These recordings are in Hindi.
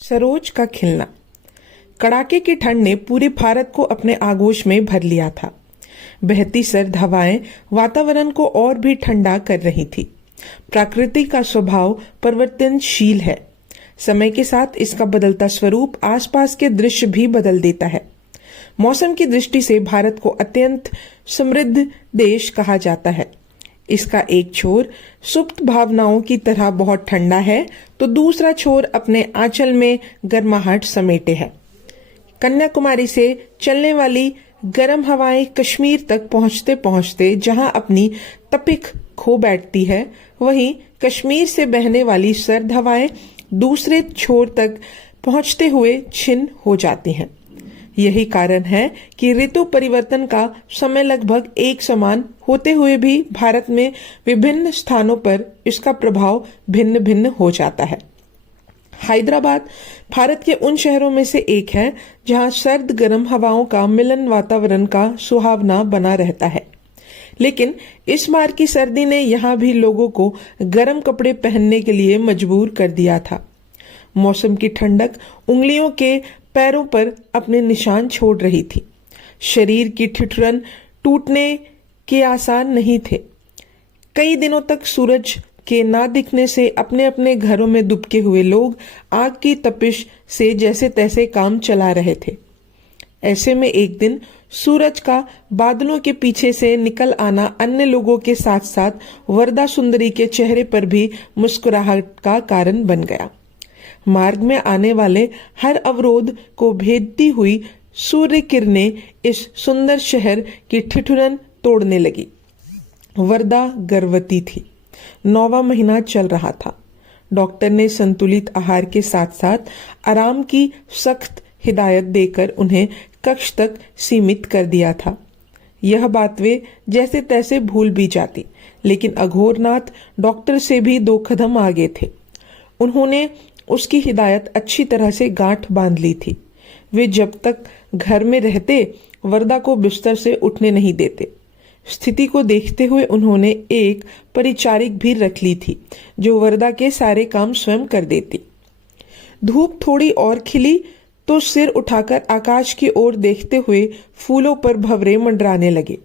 सरोज का खिलना। कड़ाके की ठंड ने पूरे भारत को अपने आगोश में भर लिया था। बहती सर्द हवाएं वातावरण को और भी ठंडा कर रही थी। प्रकृति का स्वभाव परिवर्तनशील है। समय के साथ इसका बदलता स्वरूप आसपास के दृश्य भी बदल देता है। मौसम की दृष्टि से भारत को अत्यंत समृद्ध देश कहा जाता है। इसका एक छोर सुप्त भावनाओं की तरह बहुत ठंडा है, तो दूसरा छोर अपने आंचल में गर्माहट समेटे है। कन्याकुमारी से चलने वाली गर्म हवाएं कश्मीर तक पहुंचते पहुंचते जहां अपनी तपिक खो बैठती है, वहीं कश्मीर से बहने वाली सर्द हवाएं दूसरे छोर तक पहुंचते हुए छिन्न हो जाती हैं। यही कारण है कि ऋतु परिवर्तन का समय लगभग एक समान होते हुए भी भारत में विभिन्न स्थानों पर इसका प्रभाव भिन्न भिन्न हो जाता है। हैदराबाद भारत के उन शहरों में से एक है जहां सर्द गर्म हवाओं का मिलन वातावरण का सुहावना बना रहता है। लेकिन इस बार की सर्दी ने यहाँ भी लोगों को गर्म कपड़े पहनने के लिए मजबूर कर दिया था। मौसम की ठंडक उंगलियों के पैरों पर अपने निशान छोड़ रही थी। शरीर की ठिठुरन टूटने के आसार नहीं थे। कई दिनों तक सूरज के ना दिखने से अपने अपने घरों में दुबके हुए लोग आग की तपिश से जैसे तैसे काम चला रहे थे। ऐसे में एक दिन सूरज का बादलों के पीछे से निकल आना अन्य लोगों के साथ साथ वरदा सुंदरी के चेहरे पर भी मुस्कुराहट का कारण बन गया। मार्ग में आने वाले हर अवरोध को भेदती हुई सूर्य किरणें इस सुंदर शहर की ठिठुरन तोड़ने लगी। वरदा गर्भवती थी। 9वां महीना चल रहा था। डॉक्टर ने संतुलित आहार के साथ साथ आराम की सख्त हिदायत देकर उन्हें कक्ष तक सीमित कर दिया था। यह बात वे जैसे तैसे भूल भी जाती, लेकिन अघोरनाथ डॉक्टर से भी 2 कदम आगे थे। उन्होंने उसकी हिदायत अच्छी तरह से गांठ बांध ली थी। वे जब तक घर में रहते वरदा को बिस्तर से उठने नहीं देते। स्थिति को देखते हुए उन्होंने एक परिचारिक भी रख ली थी जो वरदा के सारे काम स्वयं कर देती। धूप थोड़ी और खिली तो सिर उठाकर आकाश की ओर देखते हुए फूलों पर भंवरे मंडराने लगे।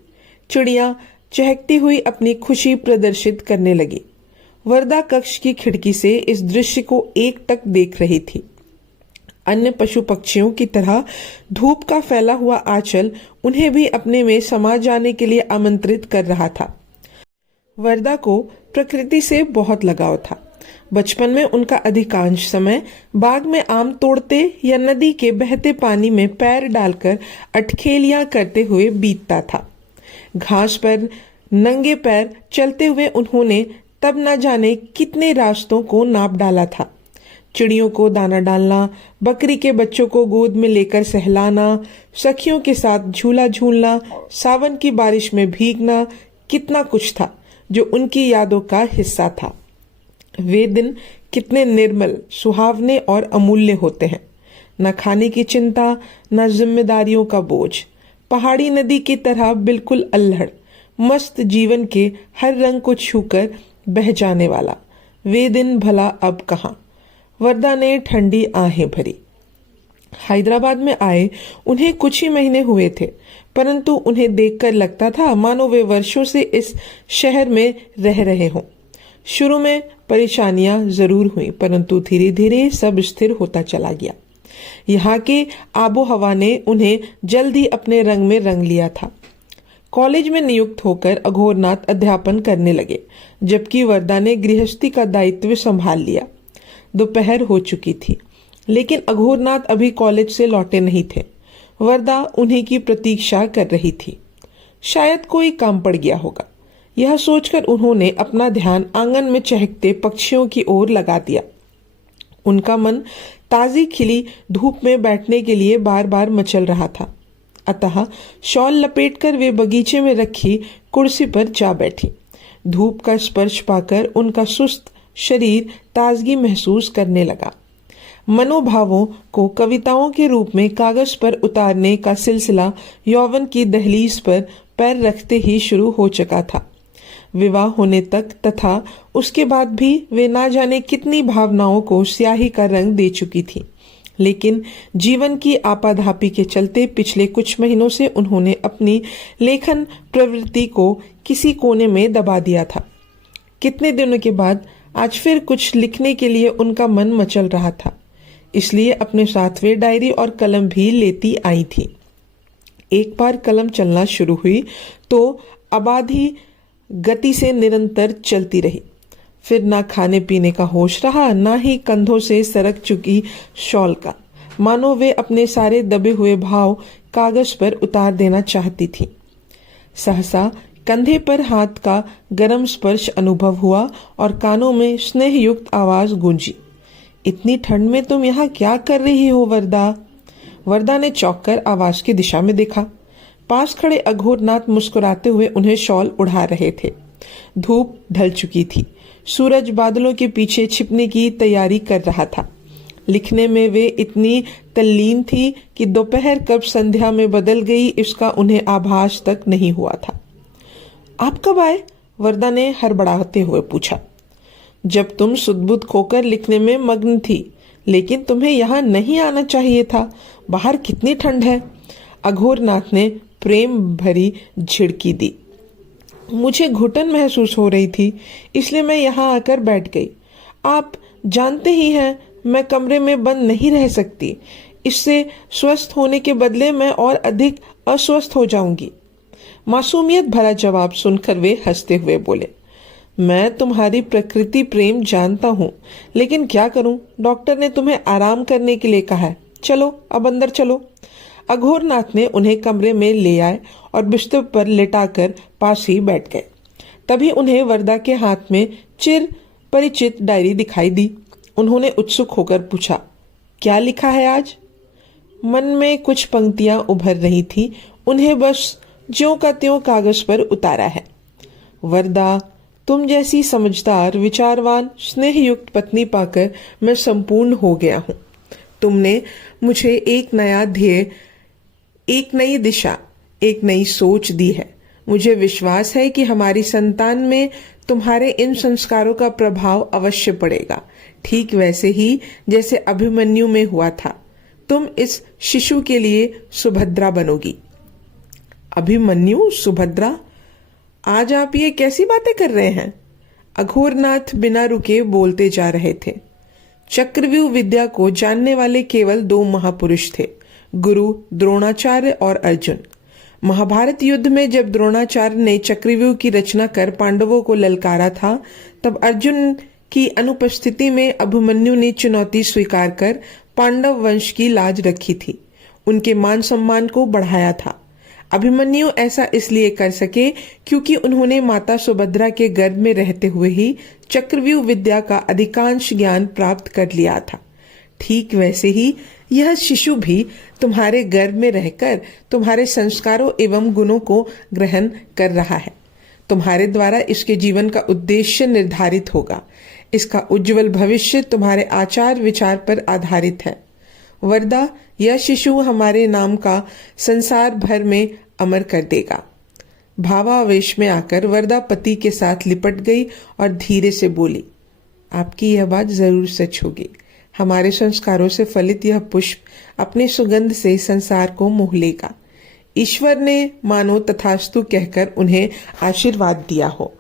चिड़िया चहकती हुई अपनी खुशी प्रदर्शित करने लगी। वरदा कक्ष की खिड़की से इस दृश्य को एकटक देख रही थी। अन्य पशु पक्षियों की तरह धूप का फैला हुआ आंचल उन्हें भी अपने में समा जाने के लिए आमंत्रित कर रहा था। वरदा को प्रकृति से बहुत लगाव था। बचपन में उनका अधिकांश समय बाग में आम तोड़ते या नदी के बहते पानी में पैर डालकर अटखेलियां करते हुए बीतता था। घास पर नंगे पैर चलते हुए उन्होंने तब न जाने कितने रास्तों को नाप डाला था। चिड़ियों को दाना डालना, बकरी के बच्चों को गोद में लेकर सहलाना, सखियों के साथ झूला झूलना, सावन की बारिश में भीगना, कितना कुछ था जो उनकी यादों का हिस्सा था। वे दिन कितने निर्मल, सुहावने और अमूल्य होते हैं। न खाने की चिंता, न जिम्मेदारियों का बोझ। पहाड़ी नदी की तरह बिल्कुल अल्हड़, मस्त जीवन के हर रंग को छूकर बह जाने वाला। वे दिन भला अब कहाँ। वरदा ने ठंडी आहें भरी। हैदराबाद में आए उन्हें कुछ ही महीने हुए थे, परंतु उन्हें देखकर लगता था मानो वे वर्षों से इस शहर में रह रहे हों। शुरू में परेशानियां जरूर हुई, परंतु धीरे धीरे सब स्थिर होता चला गया। यहाँ के आबो हवा ने उन्हें जल्द ही अपने रंग में रंग लिया था। कॉलेज में नियुक्त होकर अघोरनाथ अध्यापन करने लगे, जबकि वरदा ने गृहस्थी का दायित्व संभाल लिया। दोपहर हो चुकी थी, लेकिन अघोरनाथ अभी कॉलेज से लौटे नहीं थे। वरदा उन्हीं की प्रतीक्षा कर रही थी। शायद कोई काम पड़ गया होगा। यह सोचकर उन्होंने अपना ध्यान आंगन में चहकते पक्षियों की ओर लगा दिया। उनका मन ताजी खिली धूप में बैठने के लिए बार बार मचल रहा था। अतः शॉल लपेटकर वे बगीचे में रखी कुर्सी पर जा बैठी। धूप का स्पर्श पाकर उनका सुस्त शरीर ताजगी महसूस करने लगा। मनोभावों को कविताओं के रूप में कागज पर उतारने का सिलसिला यौवन की दहलीज पर पैर रखते ही शुरू हो चुका था। विवाह होने तक तथा उसके बाद भी वे ना जाने कितनी भावनाओं को स्याही का रंग दे चुकी थी, लेकिन जीवन की आपाधापी के चलते पिछले कुछ महीनों से उन्होंने अपनी लेखन प्रवृत्ति को किसी कोने में दबा दिया था। कितने दिनों के बाद आज फिर कुछ लिखने के लिए उनका मन मचल रहा था, इसलिए अपने साथ वे डायरी और कलम भी लेती आई थी। एक बार कलम चलना शुरू हुई तो अबाधी गति से निरंतर चलती रही। फिर ना खाने पीने का होश रहा, ना ही कंधों से सरक चुकी शॉल का, मानो वे अपने सारे दबे हुए भाव कागज पर उतार देना चाहती थी। सहसा कंधे पर हाथ का गरम स्पर्श अनुभव हुआ और कानों में स्नेहयुक्त आवाज गूंजी। इतनी ठंड में तुम यहाँ क्या कर रही हो वर्दा? वर्दा ने चौंक कर आवाज की दिशा में देखा। पास खड़े अघोरनाथ मुस्कुराते हुए उन्हें शॉल उड़ा रहे थे। धूप ढल चुकी थी, सूरज बादलों के पीछे छिपने की तैयारी कर रहा था। लिखने में वे इतनी तल्लीन थी कि दोपहर कब संध्या में बदल गई इसका उन्हें आभास तक नहीं हुआ था। आप कब आए? वर्दा ने हड़बड़ाते हुए पूछा। जब तुम सुध-बुध खोकर लिखने में मग्न थी, लेकिन तुम्हें यहाँ नहीं आना चाहिए था। बाहर कितनी ठंड है। अघोरनाथ ने प्रेम भरी झिड़की दी। मुझे घुटन महसूस हो रही थी, इसलिए मैं यहाँ आकर बैठ गई। आप जानते ही हैं मैं कमरे में बंद नहीं रह सकती। इससे स्वस्थ होने के बदले मैं और अधिक अस्वस्थ हो जाऊंगी। मासूमियत भरा जवाब सुनकर वे हंसते हुए बोले, मैं तुम्हारी प्रकृति प्रेम जानता हूँ, लेकिन क्या करूँ, डॉक्टर ने तुम्हें आराम करने के लिए कहा है। चलो अब अंदर चलो। अघोरनाथ ने उन्हें कमरे में ले आए और बिस्तर पर लेटाकर पास ही बैठ गए। तभी उन्हें वर्दा के हाथ में चिर परिचित डायरी दिखाई दी। उन्होंने उत्सुक होकर पूछा, क्या लिखा है आज? मन में कुछ पंक्तियां उभर रही थी, उन्हें बस ज्यों का त्यों कागज पर उतारा है। वर्दा, तुम जैसी समझदार, विचारवान, स्नेहयुक्त पत्नी पाकर मैं संपूर्ण हो गया हूँ। तुमने मुझे एक नया ध्येय, एक नई दिशा, एक नई सोच दी है। मुझे विश्वास है कि हमारी संतान में तुम्हारे इन संस्कारों का प्रभाव अवश्य पड़ेगा, ठीक वैसे ही जैसे अभिमन्यु में हुआ था। तुम इस शिशु के लिए सुभद्रा बनोगी। अभिमन्यु? सुभद्रा? आज आप ये कैसी बातें कर रहे हैं? अघोरनाथ बिना रुके बोलते जा रहे थे। चक्रव्यूह विद्या को जानने वाले केवल 2 महापुरुष थे, गुरु द्रोणाचार्य और अर्जुन। महाभारत युद्ध में जब द्रोणाचार्य ने चक्रव्यूह की रचना कर पांडवों को ललकारा था, तब अर्जुन की अनुपस्थिति में अभिमन्यु ने चुनौती स्वीकार कर पांडव वंश की लाज रखी थी, उनके मान सम्मान को बढ़ाया था। अभिमन्यु ऐसा इसलिए कर सके क्योंकि उन्होंने माता सुभद्रा के गर्भ में रहते हुए ही चक्रव्यूह विद्या का अधिकांश ज्ञान प्राप्त कर लिया था। ठीक वैसे ही यह शिशु भी तुम्हारे गर्भ में रहकर तुम्हारे संस्कारों एवं गुणों को ग्रहण कर रहा है। तुम्हारे द्वारा इसके जीवन का उद्देश्य निर्धारित होगा। इसका उज्जवल भविष्य तुम्हारे आचार विचार पर आधारित है। वर्दा, यह शिशु हमारे नाम का संसार भर में अमर कर देगा। भावावेश में आकर वर्दा पति के साथ लिपट गई और धीरे से बोली, आपकी यह बात जरूर सच होगी। हमारे संस्कारों से फलित यह पुष्प अपनी सुगंध से संसार को मोह लेगा। ईश्वर ने मानो तथास्तु कहकर उन्हें आशीर्वाद दिया हो।